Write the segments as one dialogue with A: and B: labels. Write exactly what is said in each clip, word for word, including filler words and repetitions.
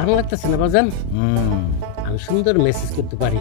A: আরাম লাগতেছে না বাজান? আমি সুন্দর মেসেজ করতে পারি।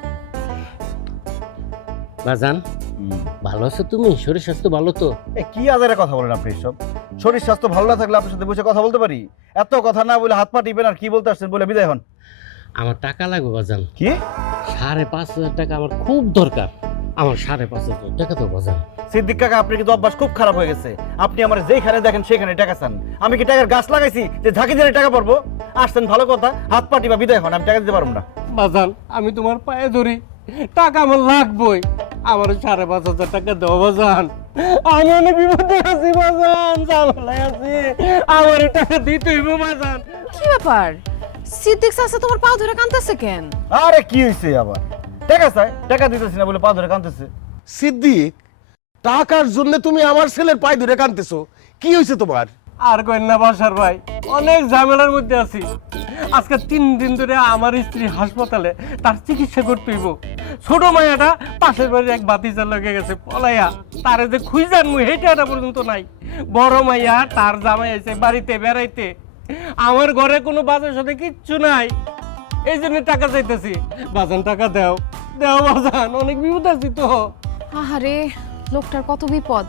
A: বাজান ভালো আছো তুমি? শরীর স্বাস্থ্য ভালো তো?
B: কি আজারে কথা বলেন আপনি সব? শরীর স্বাস্থ্য ভালো না থাকলে আপনার সাথে বসে কথা বলতে পারি? এত কথা না বলে হাত পা টিপেন আর কি বলতে আসছেন বলে বিদায় হন।
A: আমার টাকা লাগবে বাজান।
B: কি?
A: সাড়ে পাঁচ হাজার টাকা আমার খুব দরকার। আমার সাড়ে পাঁচ হাজার টাকা তো বাজান।
B: সিদ্দিক কাকা, আপনি কিন্তু অভ্যাস খুব খারাপ হয়ে গেছে। আপনি আমার যেখানে দেখেন সেখানে টাকা চান। আমি কি টাকার গাছ লাগাইছি যে ঝাঁকি দিলে টাকা পারবো? আসছেন ভালো কথা, হাত পা টিপা বিদায় হন, আমি টাকা দিতে পারবো না।
A: বাজান আমি তোমার পায়ে ধরি, টাকা আমার লাগবেই। আমার সাড়ে পাঁচ হাজার টাকা দাও বাজান। আমি অনেক বিপদে আছি বাজান, ঝামেলায় আছি, আমার টাকা দিতে হইব বাজান।
C: কি ব্যাপার সিদ্দিক চাচা তোমার পা ধরে কাঁদতেছে কেন?
B: আরে কি হয়েছে আবার? টাকা চাই, টাকা দিতেছি না বলে পা ধরে কাঁদতেছে।
D: সিদ্দিক, টাকার জন্য তুমি আমার ছেলের পায়ে ধরে কাঁদতেছো, কি হয়েছে তোমার?
A: আর কইন না বাসার ভাই, অনেক ঝামেলার মধ্যে আছি। আজকে তিন দিন ধরে আমার স্ত্রী হাসপাতালে, তার চিকিৎসা করতে হইব। ছোট মায়াটা পাশের বাড়ির এক বাতিজার লগে গেছে পলাইয়া, তারে যে খুঁজান মুই হেঁটেটা পর্যন্ত নাই। বড় মাইয়া তার জামাই আছে বাড়িতে বেড়াইতে, আমার ঘরে কোনো বাজার সাথে কিচ্ছু নাই। এই জন্য টাকা চাইতেছি। বাজান টাকা দাও, দাও বাজান, অনেক বিপদ আছি তো।
C: আহারে লোকটার কত বিপদ।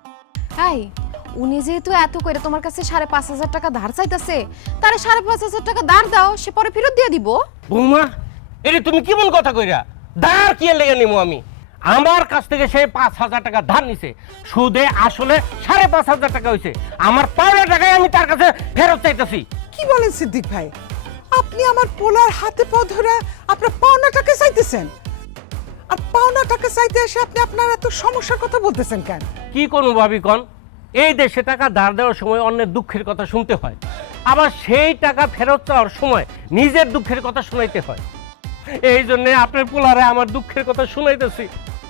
C: এই উনি যেহেতু এত করে তোমার কাছে সাড়ে পাঁচ হাজার টাকা ধার চাইতেছে, তারে সাড়ে পাঁচ হাজার টাকা ধার দাও, সে পরে ফেরত দিয়ে দিব।
A: বৌমা, এটা তুমি কেমন কথা কইরা? ধার কি লেগে নিমু আমি? আমার কাছ থেকে সে পাঁচ হাজার টাকা ধার নিছে, সুদে আসলে সাড়ে পাঁচ হাজার টাকা হয়েছে। আমার পাওনা টাকায় আমি তার কাছে ফেরত চাইতেছি।
E: কি বলেন সিদ্দিক ভাই? আপনি আমার পোলার হাতে পা ধরে আপনার পাওনা টাকা চাইতেছেন, আর পাওনা টাকা চাইতে এসে আপনি আপনার এত সমস্যার কথা বলতেছেন কেন?
A: কি করবো ভাবি কন? এই দেশে টাকা ধার দেওয়ার সময় অন্যের দুঃখের কথা শুনতে হয়, আবার সেই টাকা ফেরত চাওয়ার সময় নিজের দুঃখের কথা শুনাইতে হয়। এই জন্য আপনার পোলারে আমার দুঃখের কথা শুনাইতেছি।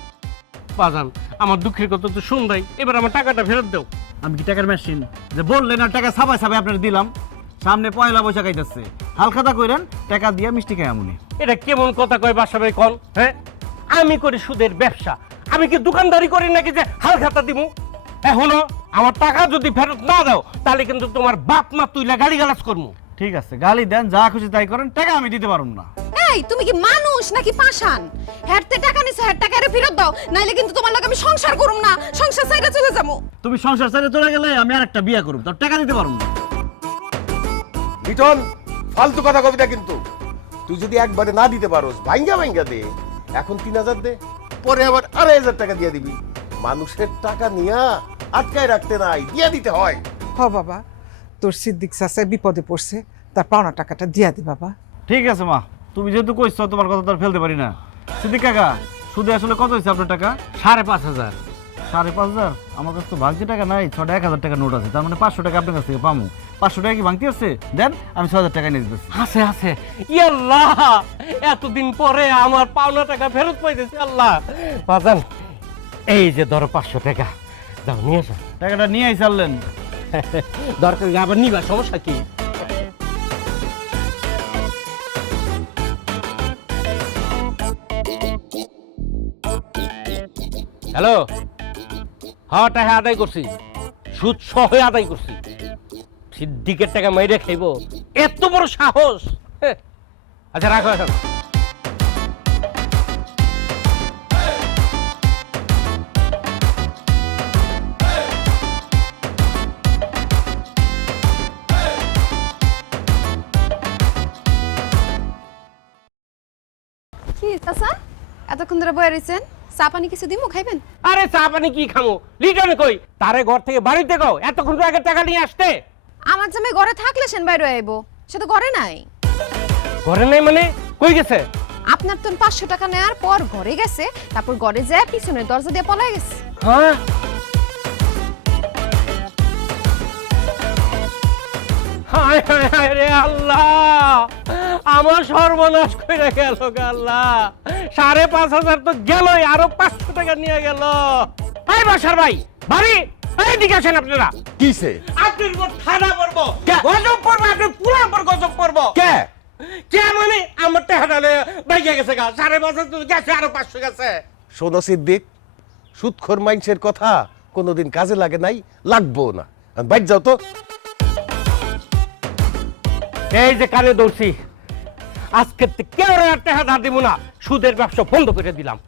A: বাজান আমার দুঃখের কথা তো শুনবাই, এবার আমার টাকাটা ফেরত দাও।
B: আমি কি টাকার মেশিন যে বললেন আর টাকা ছাপাই ছাপাই আপনার দিলাম? সামনে পয়লা বৈশাখ আইতাছে, হালখাতা কইরেন, টাকা দিয়া মিষ্টি খাই আমুনি।
A: এটা কেমন কথা কয় বাসা ভাই কন? হ্যাঁ, আমি করি সুদের ব্যবসা, আমি কি দোকানদারি করি নাকি যে হাল খাতা দিব? এখনো আমার টাকা যদি ফেরত না দাও তাহলে কিন্তু তোমার বাপ মা তুইলা গালি গালাজ করবো।
B: ঠিক আছে, গালি দেন, যা খুশি তাই করেন, টাকা আমি দিতে পারবো না।
C: এই তুমি কি মানুষ নাকি পাষাণ? হেরতে টাকা নিছে, হের টাকা আরে ফেরত দাও, নাইলে কিন্তু তোমার লগে আমি সংসার করুম না, সংসার ছাইরা চলে যাবো।
B: তুমি সংসার ছেড়ে চলে গেলে আমি আর একটা বিয়ে করব, তোর টাকা দিতে পারবো না।
D: লিটন, ফালতু কথা কবি না কিন্তু। তুই যদি একবারে না দিতে পারোস, ভাঙ্গা ভাঙ্গা দে। এখন তিন হাজার দে, পরে আবার আড়াই হাজার টাকা দিয়ে দিবি। মানুষের টাকা নিয়া আটকায় রাখতে নাই, দিয়ে দিতে হয়।
E: হ বাবা, তোর সিদ্দিক চাচা বিপদে পড়ছে, তার পাওনা টাকাটা দিয়া দে বাবা।
B: ঠিক আছে মা, তুমি যেহেতু কইছো তোমার কথা তো আর ফেলতে পারি না। সিদ্দিক কাকা, সুদে আসলে কত হয়েছে আপনার টাকা?
A: সাড়ে পাঁচ হাজার।
B: সাড়ে পাঁচ হাজার? আমার কাছে তো ভাঙতি টাকা নাই, ছটা এক হাজার টাকা নোট আছে, তার মানে পাঁচশো টাকা আপনার কাছ থেকে পামু। পাঁচশো টাকা কি ভাঙতি আছে? দেন, আমি ছ হাজার টাকা নিয়ে দিতেছি।
A: আছে আছে। ইয়াল্লাহ, এতদিন পরে আমার পাওনা টাকা ফেরত পাইতেছি। আল্লাহ বাজান, এই যে ধরো পাঁচশো টাকা, যাও নিয়ে আসো।
B: টাকাটা নিয়ে আই চাললেন?
A: দরকার আবার নিবা, সমস্যা কি? হ্যালো, হ্যাঁ টাকা আদায় করছি, সুদ সহ আদায় করছি। সিদ্দিকের টাকা মাইরে খাইব, এত বড় সাহস? হ্যাঁ। আচ্ছা রাখো এখন।
C: কি চাচা এতক্ষণ ধরে বয়ে রইছেন, চা পানি কিছু দিমু খাইবেন?
A: আরে চা পানি কি খামো? লিটন কই? তারে ঘর থেকে বাড়িতে গাও, এতক্ষণ তো আগে টাকা নিয়ে আসতে।
C: আমার জামাই ঘরে থাকলে সেন বাইরে আইবো, সে তো ঘরে নাই।
A: ঘরে নাই মানে কই গেছে?
C: আপনার তো পাঁচশো টাকা নেওয়ার পর ঘরে গেছে, তারপর ঘরে যায় পিছনের দরজা দিয়ে পলাই গেছে।
A: হ্যাঁ, হায় হায় হায় রে আল্লাহ, আমার সর্বনাশ করে গেল গো আল্লাহ। সাড়ে পাঁচ হাজার তো গেলই, আরো পাঁচশো টাকা নিয়ে গেল। এই বাসার ভাই, বাড়ি এইদিকে আসেন আপনারা।
D: কিসে?
A: আপনার উপর থানা পড়বো, গজব পড়বো, আপনার পুরা উপর গজব পড়বো।
D: কে
A: কে মানে? আমার টাকাটা বাইকে গেছে গা, সাড়ে পাঁচ হাজার গেছে, আরো পাঁচশো গেছে।
D: শোনো সিদ্দিক, সুদখোর মানুষের কথা কোনোদিন কাজে লাগে নাই, লাগবো না। বাইর যাও তো।
A: এই যে কানে ধরছি, আজকে কেউ আর টাকা ধার দিব না, সুদের ব্যবসা বন্ধ করে দিলাম।